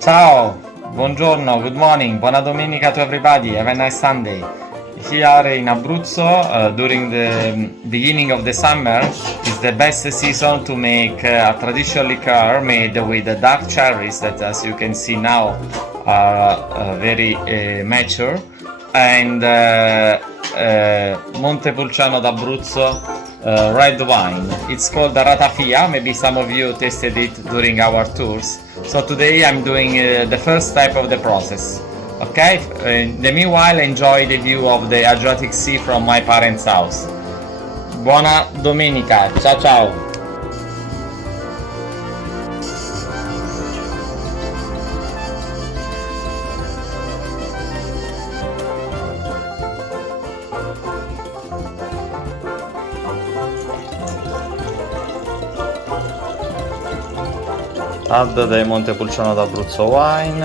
Ciao, buongiorno, good morning, buona domenica to everybody, have a nice Sunday. Here in Abruzzo, during the beginning of the summer, is the best season to make a traditional liqueur made with the dark cherries that, as you can see now, are very mature, and 𝗵𝗶𝘀𝗁𝗂𝗏 d'Abruzzo red wine. It's called the Ratafia. Maybe some of you tasted it during our tours. So today I'm doing the first step of the process. Okay, in the meanwhile enjoy the view of the Adriatic Sea from my parents' house. Buona domenica, ciao ciao! Add the 𝗵𝗶𝘀𝗁𝗂𝗏 d'Abruzzo wine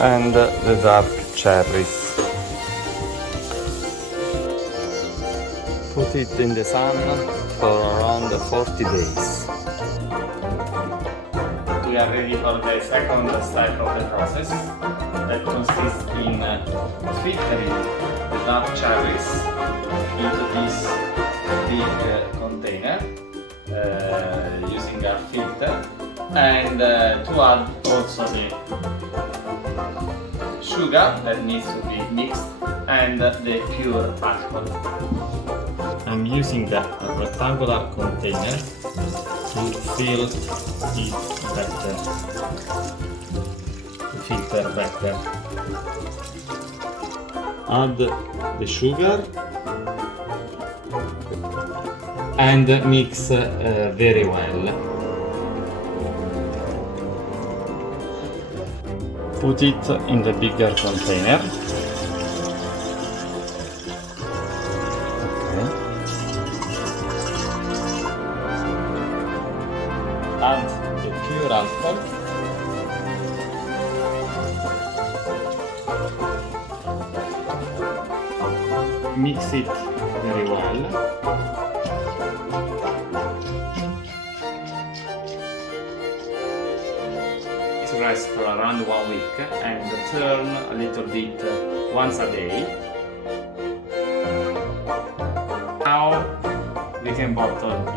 and the dark cherries. Put it in the sun for around 40 days. We are ready for the second step of the process, that consists in filtering the dark cherries into this big container using our filter, and to add also the sugar that needs to be mixed and the pure alcohol. I'm using the rectangular container to fill it better, to filter better. Add the sugar and mix very well. Put it in the bigger container. Okay. Add the pure alcohol. Mix it very well. Rest for around 1 week and turn a little bit once a day. Now we can bottle it.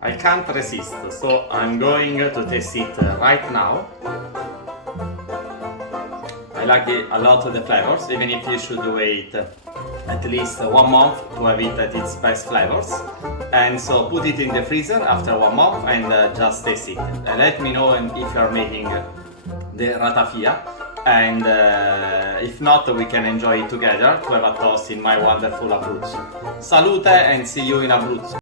I can't resist, so I'm going to taste it right now. I like a lot of the flavors, even if you should wait at least 1 month to have it at its best flavors. And so put it in the freezer after 1 month and just taste it. Let me know if you are making the Ratafia, and if not, we can enjoy it together, 𝗃𝗶𝗱𝗲𝗂 in my wonderful Abruzzo. Salute and see you in Abruzzo!